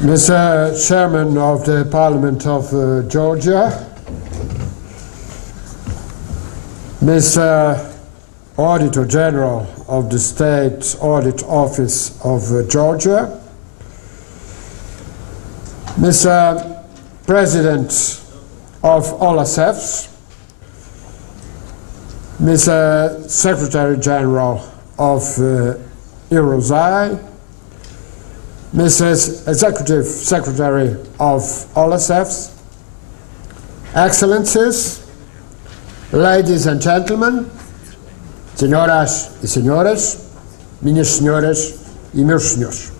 Mr. Chairman of the Parliament of Georgia, Mr. Auditor General of the State Audit Office of Georgia, Mr. President of OLECEFS, Mr. Secretary General of EUROSAI, Mrs. Executive Secretary of OLECEFS, Excellencies, ladies and gentlemen, senhoras e senhores, minhas senhoras e meus senhores.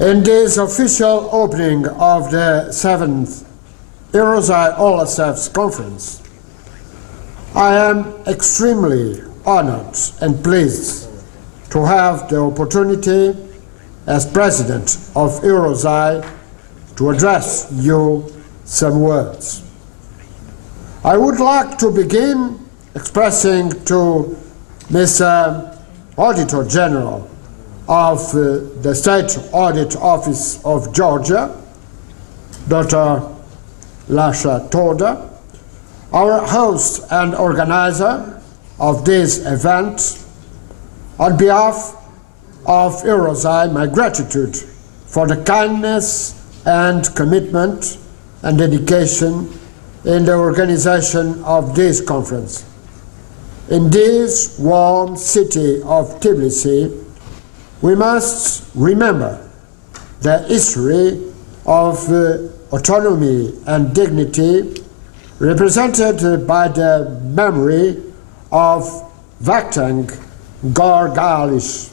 In this official opening of the 7th EUROSAI-OLECEFS Conference, I am extremely honored and pleased to have the opportunity as President of EUROSAI to address you some words. I would like to begin expressing to Mr. Auditor General of the State Audit Office of Georgia, Dr. Lasha Toda, our host and organizer of this event, on behalf of EUROSAI, my gratitude for the kindness and commitment and dedication in the organization of this conference. In this warm city of Tbilisi, we must remember the history of autonomy and dignity represented by the memory of Vakhtang Gargalis.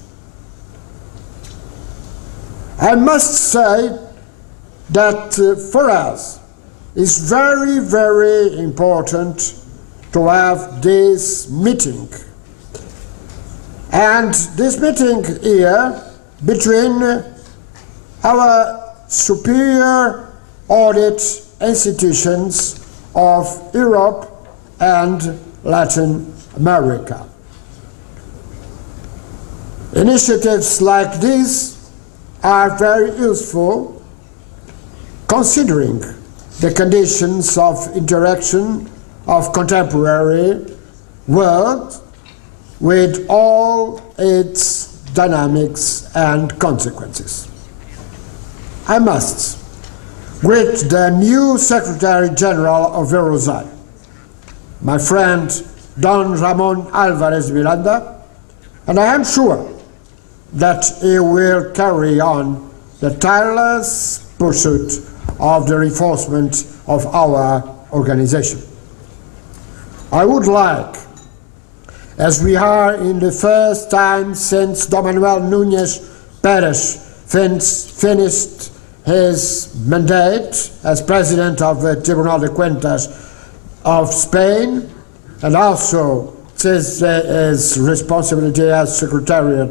I must say that for us it's very, very important to have this meeting. And this meeting here between our superior audit institutions of Europe and Latin America. Initiatives like this are very useful considering the conditions of interaction of contemporary world with all its dynamics and consequences. I must greet the new Secretary General of EUROSAI, my friend Don Ramon Alvarez Miranda, and I am sure that he will carry on the tireless pursuit of the reinforcement of our organization. I would like, as we are in the first time since Don Manuel Núñez Pérez finished his mandate as President of the Tribunal de Cuentas of Spain, and also his responsibility as Secretary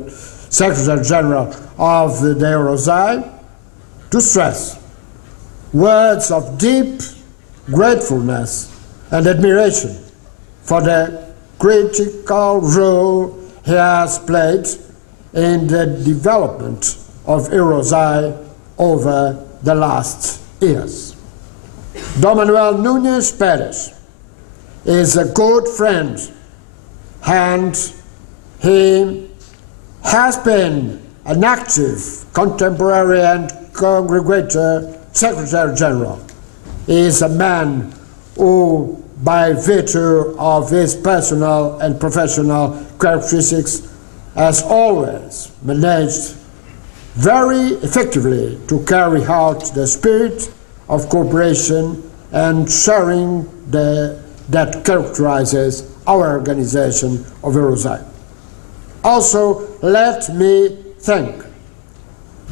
General of the EUROSAI, to stress words of deep gratefulness and admiration for the critical role he has played in the development of EUROSAI over the last years. Don Manuel Núñez Pérez is a good friend, and he has been an active contemporary and congregator Secretary General. He is a man who, by virtue of his personal and professional characteristics, has always managed very effectively to carry out the spirit of cooperation and sharing that characterizes our organization of EUROSAI. Also, let me thank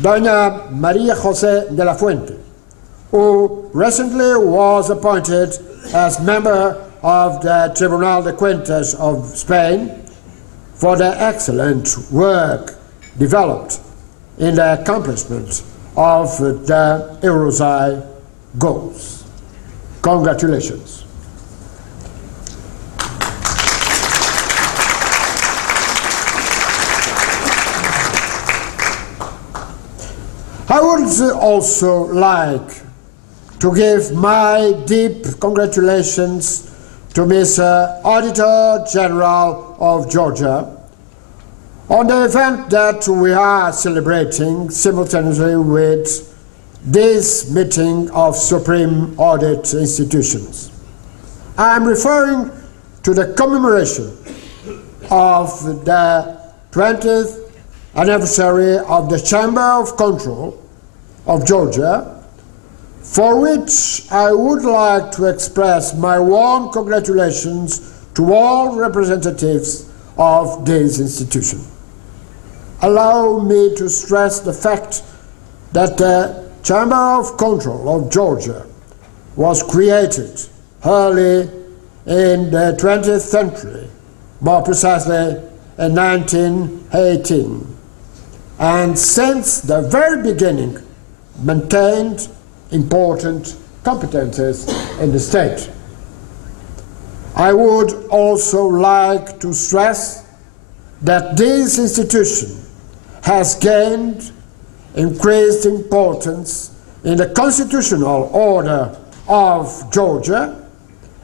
Doña María José de la Fuente, who recently was appointed as member of the Tribunal de Cuentas of Spain, for the excellent work developed in the accomplishment of the EUROSAI goals. Congratulations. would also like to give my deep congratulations to Mr. Auditor General of Georgia on the event that we are celebrating simultaneously with this meeting of Supreme Audit institutions. I am referring to the commemoration of the 20th anniversary of the Chamber of Control of Georgia, for which I would like to express my warm congratulations to all representatives of this institution. Allow me to stress the fact that the Chamber of Control of Georgia was created early in the 20th century, more precisely in 1918, and since the very beginning maintained important competences in the state. I would also like to stress that this institution has gained increased importance in the constitutional order of Georgia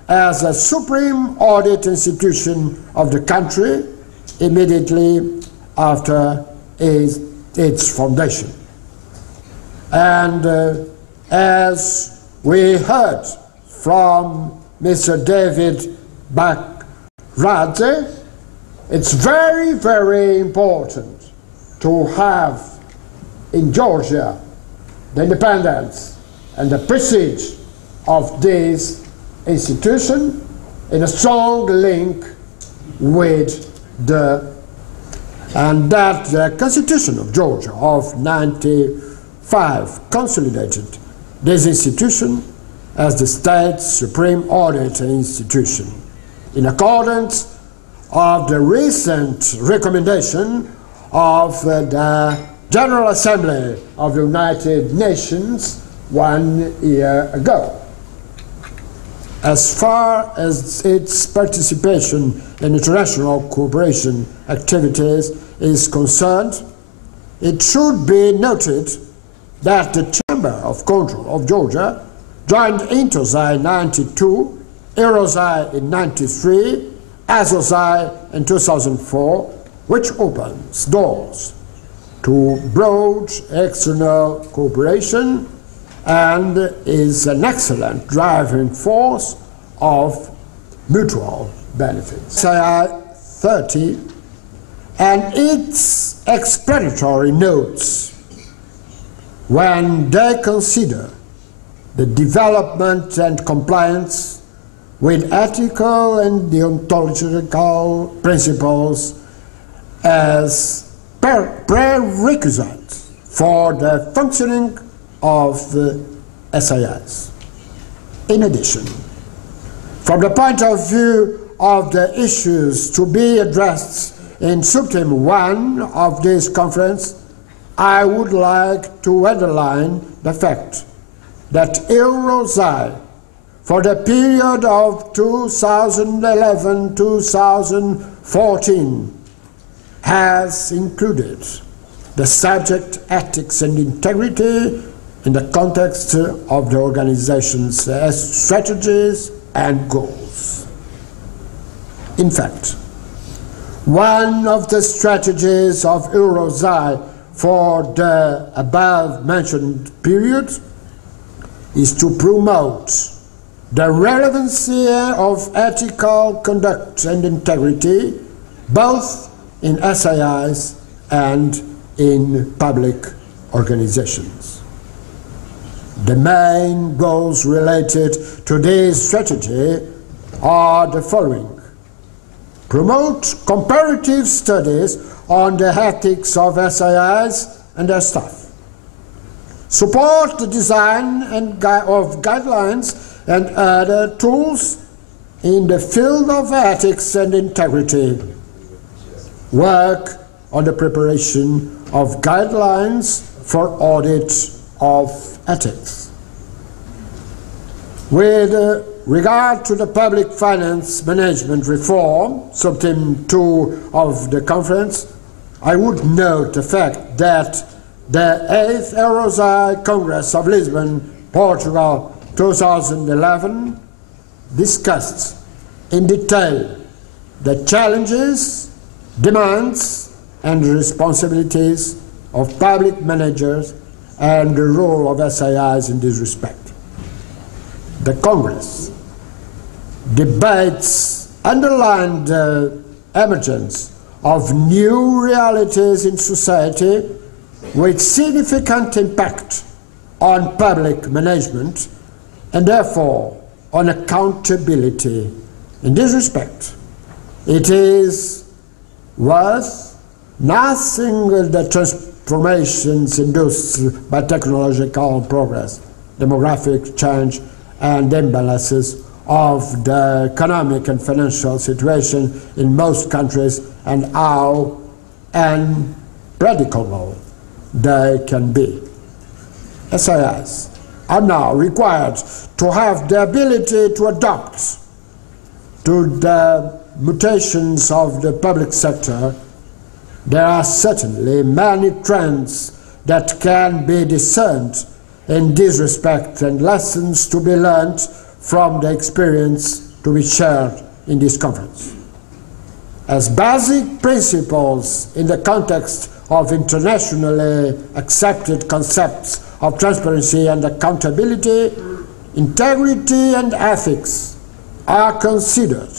as a supreme audit institution of the country immediately after its foundation. And as we heard from Mr. David Bakradze, it's very, very important to have in Georgia the independence and the prestige of this institution in a strong link with and that the Constitution of Georgia of 1995 consolidated this institution as the state's supreme audit institution in accordance of the recent recommendation of the General Assembly of the United Nations 1 year ago. As far as its participation in international cooperation activities is concerned, it should be noted that the Chamber of Control of Georgia joined EUROSAI in 1992, EUROSAI in 1993, ASOSAI in 2004, which opens doors to broad external cooperation and is an excellent driving force of mutual benefits. EUROSAI 30 and its explanatory notes, when they consider the development and compliance with ethical and deontological principles as prerequisites for the functioning of the SAIs. In addition, from the point of view of the issues to be addressed in Subteam 1 of this conference, I would like to underline the fact that EUROSAI, for the period of 2011-2014, has included the subject ethics and integrity in the context of the organization's strategies and goals. In fact, one of the strategies of EUROSAI for the above-mentioned period is to promote the relevancy of ethical conduct and integrity both in SAIs and in public organizations. The main goals related to this strategy are the following: promote comparative studies on the ethics of SAIs and their staff, support the design of guidelines and other tools in the field of ethics and integrity, work on the preparation of guidelines for audit of ethics. With regard to the public finance management reform, Subteam 2 of the conference, I would note the fact that the 8th EUROSAI Congress of Lisbon, Portugal, 2011, discussed in detail the challenges, demands, and responsibilities of public managers and the role of SAIs in this respect. The Congress debates underlined the emergence of new realities in society with significant impact on public management and therefore on accountability. In this respect, it is worth nothing the transformations induced by technological progress, demographic change, and imbalances of the economic and financial situation in most countries and how unpredictable they can be. SAIs are now required to have the ability to adapt to the mutations of the public sector. There are certainly many trends that can be discerned in this respect and lessons to be learned from the experience to be shared in this conference. As basic principles in the context of internationally accepted concepts of transparency and accountability, integrity and ethics are considered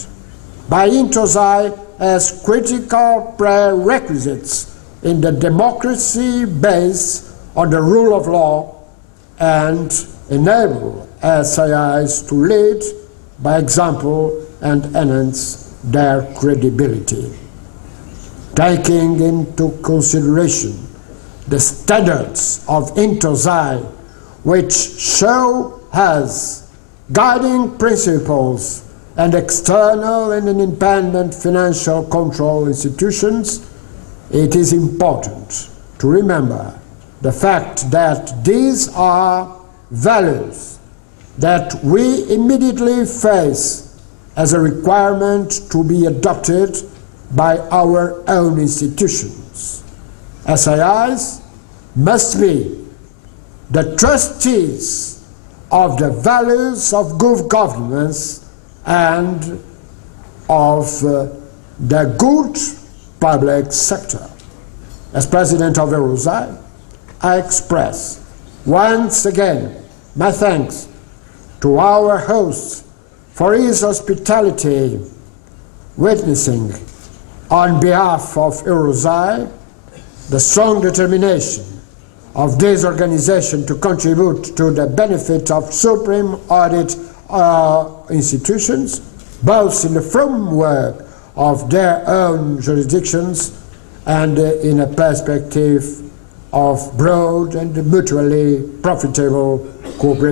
by EUROSAI as critical prerequisites in the democracy based on the rule of law and enable SAIs to lead by example and enhance their credibility. Taking into consideration the standards of EUROSAI, which show as guiding principles and external and independent financial control institutions, it is important to remember the fact that these are values that we immediately face as a requirement to be adopted by our own institutions. SAIs must be the trustees of the values of good governance and of the good public sector. As President of EUROSAI, I express once again my thanks to our host for his hospitality, witnessing on behalf of EUROSAI the strong determination of this organization to contribute to the benefit of supreme audit institutions, both in the framework of their own jurisdictions and in a perspective of broad and mutually profitable cooperation.